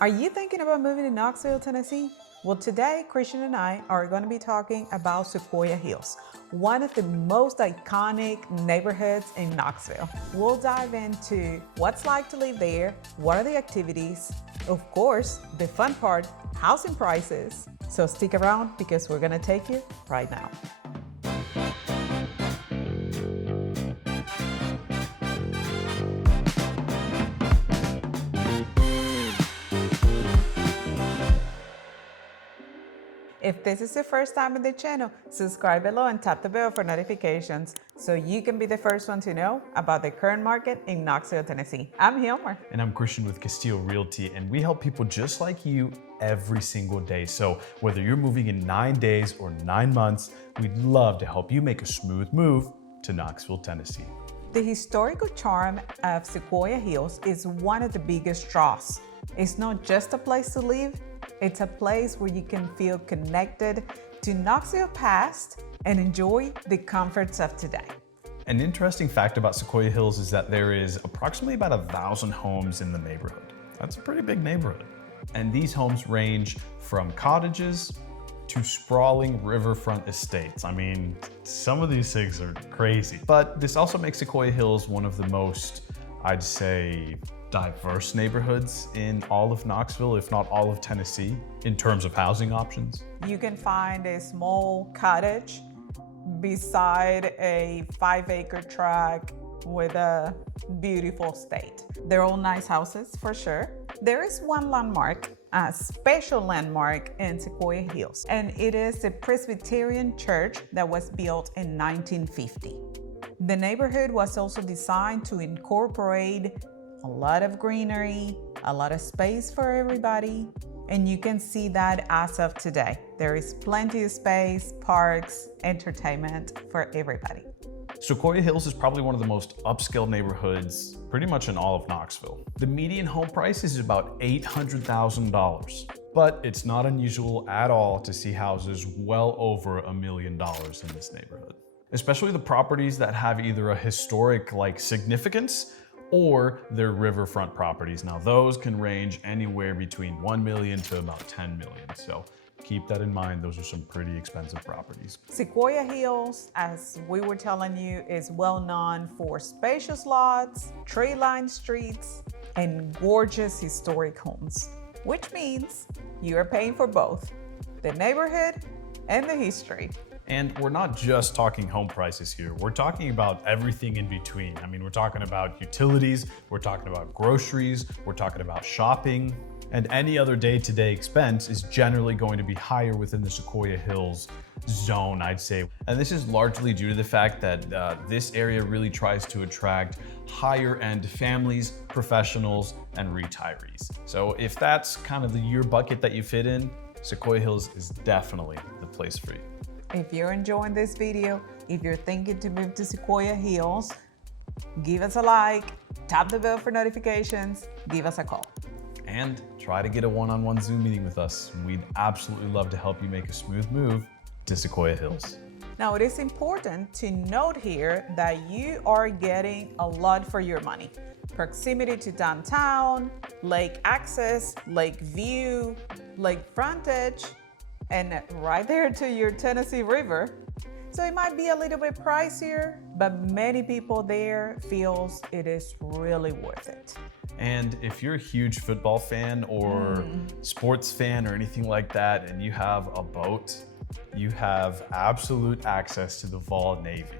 Are you thinking about moving to Knoxville, Tennessee? Well, today, Christian and I are going to be talking about Sequoyah Hills, one of the most iconic neighborhoods in Knoxville. We'll dive into what's like to live there, what are the activities, of course, the fun part, housing prices. So stick around because we're going to take you right now. If this is your first time in the channel, subscribe below and tap the bell for notifications so you can be the first one to know about the current market in Knoxville, Tennessee. I'm Hilmer. And I'm Christian with Castillo Realty, and we help people just like you every single day. So whether you're moving in 9 days or 9 months, we'd love to help you make a smooth move to Knoxville, Tennessee. The historical charm of Sequoyah Hills is one of the biggest draws. It's not just a place to live, it's a place where you can feel connected to Knoxville past and enjoy the comforts of today. An interesting fact about Sequoyah Hills is that there is approximately about 1,000 homes in the neighborhood. That's a pretty big neighborhood. And these homes range from cottages to sprawling riverfront estates. I mean, some of these things are crazy. But this also makes Sequoyah Hills one of the most, I'd say, diverse neighborhoods in all of Knoxville, if not all of Tennessee, in terms of housing options. You can find a small cottage beside a 5-acre tract with a beautiful estate. They're all nice houses for sure. There is one landmark, a special landmark in Sequoyah Hills, and it is the Presbyterian Church that was built in 1950. The neighborhood was also designed to incorporate a lot of greenery, a lot of space for everybody, and you can see that as of today. There is plenty of space, parks, entertainment for everybody. Sequoyah Hills is probably one of the most upscale neighborhoods pretty much in all of Knoxville. The median home price is about $800,000, but it's not unusual at all to see houses well over $1 million in this neighborhood. Especially the properties that have either a historic significance or they're riverfront properties. Now those can range anywhere between 1 million to about 10 million. So keep that in mind. Those are some pretty expensive properties. Sequoyah Hills, as we were telling you, is well known for spacious lots, tree-lined streets, and gorgeous historic homes, which means you are paying for both the neighborhood and the history. And we're not just talking home prices here. We're talking about everything in between. I mean, we're talking about utilities, we're talking about groceries, we're talking about shopping, and any other day-to-day expense is generally going to be higher within the Sequoyah Hills zone, I'd say. And this is largely due to the fact that this area really tries to attract higher-end families, professionals, and retirees. So if that's kind of your bucket that you fit in, Sequoyah Hills is definitely the place for you. If you're enjoying this video, if you're thinking to move to Sequoyah Hills, give us a like, tap the bell for notifications, give us a call. And try to get a one-on-one Zoom meeting with us. We'd absolutely love to help you make a smooth move to Sequoyah Hills. Now, it is important to note here that you are getting a lot for your money. Proximity to downtown, lake access, lake view, lake frontage, and right there to your Tennessee River. So it might be a little bit pricier, but many people there feels it is really worth it. And if you're a huge football fan or sports fan or anything like that, and you have a boat, you have absolute access to the Vol Navy.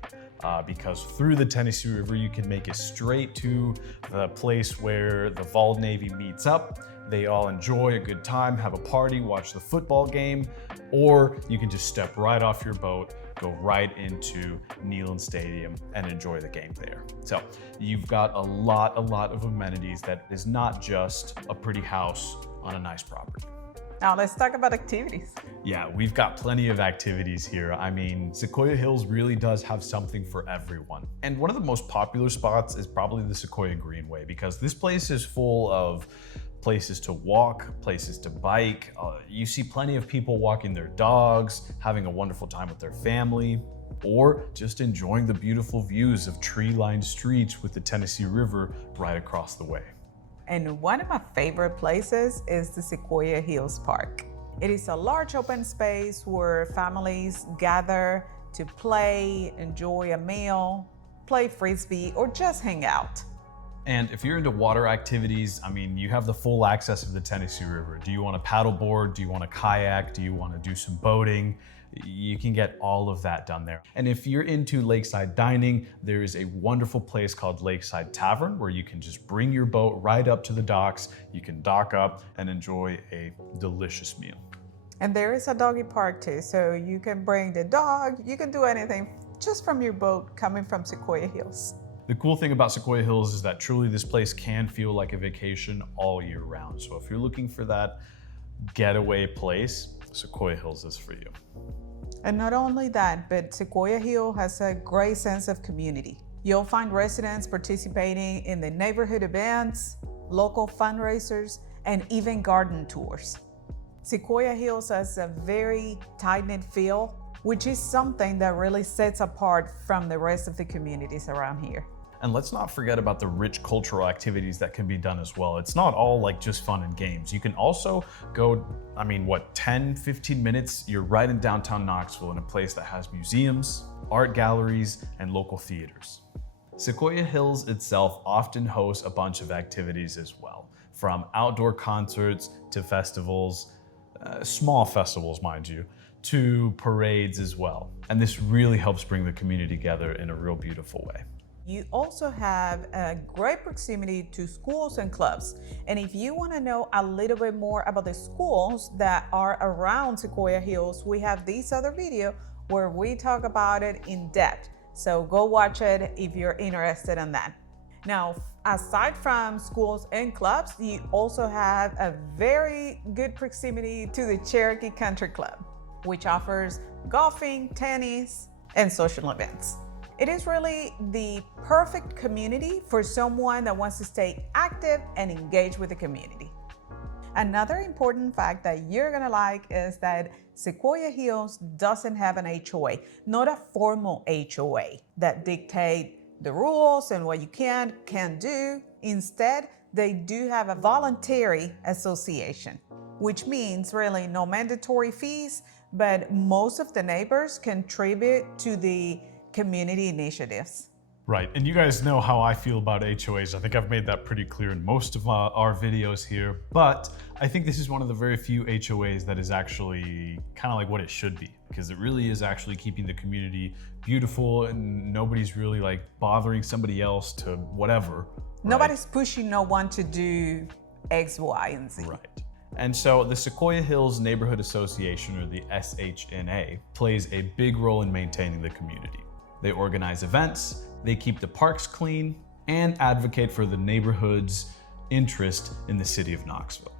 Because through the Tennessee River, you can make it straight to the place where the Vol Navy meets up. They all enjoy a good time, have a party, watch the football game, or you can just step right off your boat, go right into Neyland Stadium and enjoy the game there. So you've got a lot of amenities that is not just a pretty house on a nice property. Now let's talk about activities. Yeah, we've got plenty of activities here. I mean, Sequoyah Hills really does have something for everyone. And one of the most popular spots is probably the Sequoia Greenway, because this place is full of places to walk, places to bike. You see plenty of people walking their dogs, having a wonderful time with their family, or just enjoying the beautiful views of tree-lined streets with the Tennessee River right across the way. And one of my favorite places is the Sequoyah Hills Park. It is a large open space where families gather to play, enjoy a meal, play frisbee, or just hang out. And if you're into water activities, I mean, you have the full access of the Tennessee River. Do you want to paddleboard? Do you want to kayak? Do you want to do some boating? You can get all of that done there. And if you're into lakeside dining, there is a wonderful place called Lakeside Tavern where you can just bring your boat right up to the docks. You can dock up and enjoy a delicious meal. And there is a doggy park too, so you can bring the dog, you can do anything just from your boat coming from Sequoyah Hills. The cool thing about Sequoyah Hills is that truly this place can feel like a vacation all year round. So if you're looking for that getaway place, Sequoyah Hills is for you. And not only that, but Sequoyah Hill has a great sense of community. You'll find residents participating in the neighborhood events, local fundraisers, and even garden tours. Sequoyah Hills has a very tight-knit feel, which is something that really sets apart from the rest of the communities around here. And let's not forget about the rich cultural activities that can be done as well. It's not all like just fun and games. You can also go, 10, 15 minutes, you're right in downtown Knoxville in a place that has museums, art galleries, and local theaters. Sequoyah Hills itself often hosts a bunch of activities as well, from outdoor concerts to festivals, small festivals, mind you, to parades as well. And this really helps bring the community together in a real beautiful way. You also have a great proximity to schools and clubs. And if you want to know a little bit more about the schools that are around Sequoyah Hills, we have this other video where we talk about it in depth. So go watch it if you're interested in that. Now, aside from schools and clubs, you also have a very good proximity to the Cherokee Country Club, which offers golfing, tennis, and social events. It is really the perfect community for someone that wants to stay active and engage with the community. Another important fact that you're gonna like is that Sequoyah Hills doesn't have an HOA, not a formal HOA that dictate the rules and what you can't do. Instead, they do have a voluntary association, which means really no mandatory fees, but most of the neighbors contribute to the community initiatives. Right, and you guys know how I feel about HOAs. I think I've made that pretty clear in most of our videos here, but I think this is one of the very few HOAs that is actually kind of like what it should be, because it really is actually keeping the community beautiful and nobody's really like bothering somebody else to whatever. Nobody's pushing no one to do X, Y, and Z. Right. And so the Sequoyah Hills Neighborhood Association, or the SHNA, plays a big role in maintaining the community. They organize events, they keep the parks clean, and advocate for the neighborhood's interest in the city of Knoxville.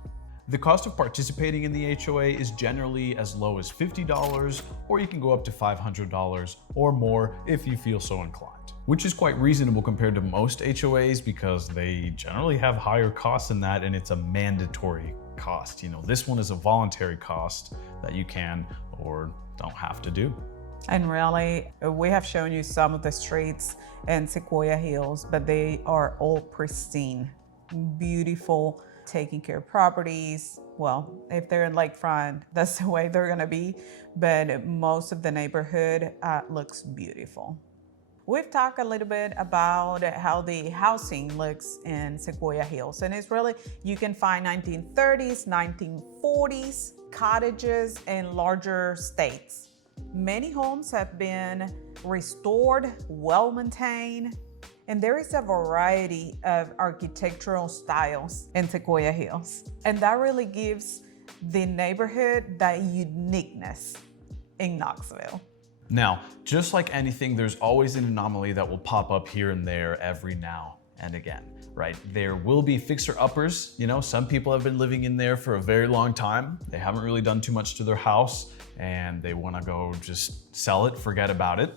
The cost of participating in the HOA is generally as low as $50, or you can go up to $500 or more if you feel so inclined, which is quite reasonable compared to most HOAs because they generally have higher costs than that, and it's a mandatory cost. You know, this one is a voluntary cost that you can or don't have to do. And really, we have shown you some of the streets in Sequoyah Hills, but they are all pristine, beautiful, taking care of properties. Well, if they're in lakefront, that's the way they're gonna be, but most of the neighborhood looks beautiful. We've talked a little bit about how the housing looks in Sequoyah Hills, and it's really, you can find 1930s, 1940s cottages in larger states. Many homes have been restored, well-maintained, and there is a variety of architectural styles in Sequoyah Hills. And that really gives the neighborhood that uniqueness in Knoxville. Now, just like anything, there's always an anomaly that will pop up here and there every now and again, right? There will be fixer-uppers. You know, some people have been living in there for a very long time. They haven't really done too much to their house and they wanna go just sell it, forget about it.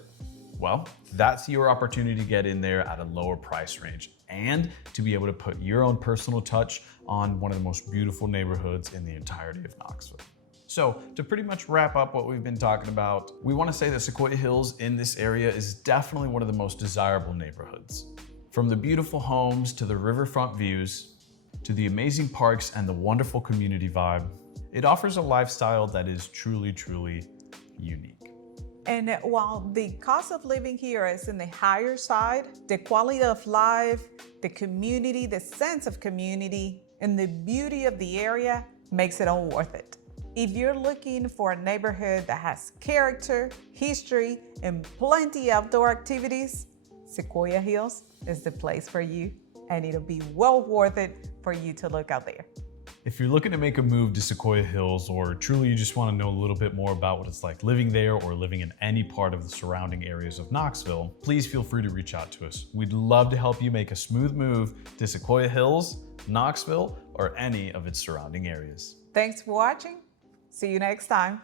Well, that's your opportunity to get in there at a lower price range and to be able to put your own personal touch on one of the most beautiful neighborhoods in the entirety of Knoxville. So to pretty much wrap up what we've been talking about, we want to say that Sequoyah Hills in this area is definitely one of the most desirable neighborhoods. From the beautiful homes to the riverfront views, to the amazing parks and the wonderful community vibe, it offers a lifestyle that is truly, truly unique. And while the cost of living here is in the higher side, the quality of life, the community, the sense of community, and the beauty of the area makes it all worth it. If you're looking for a neighborhood that has character, history, and plenty of outdoor activities, Sequoyah Hills is the place for you, and it'll be well worth it for you to look out there. If you're looking to make a move to Sequoyah Hills, or truly you just want to know a little bit more about what it's like living there or living in any part of the surrounding areas of Knoxville, please feel free to reach out to us. We'd love to help you make a smooth move to Sequoyah Hills, Knoxville, or any of its surrounding areas. Thanks for watching. See you next time.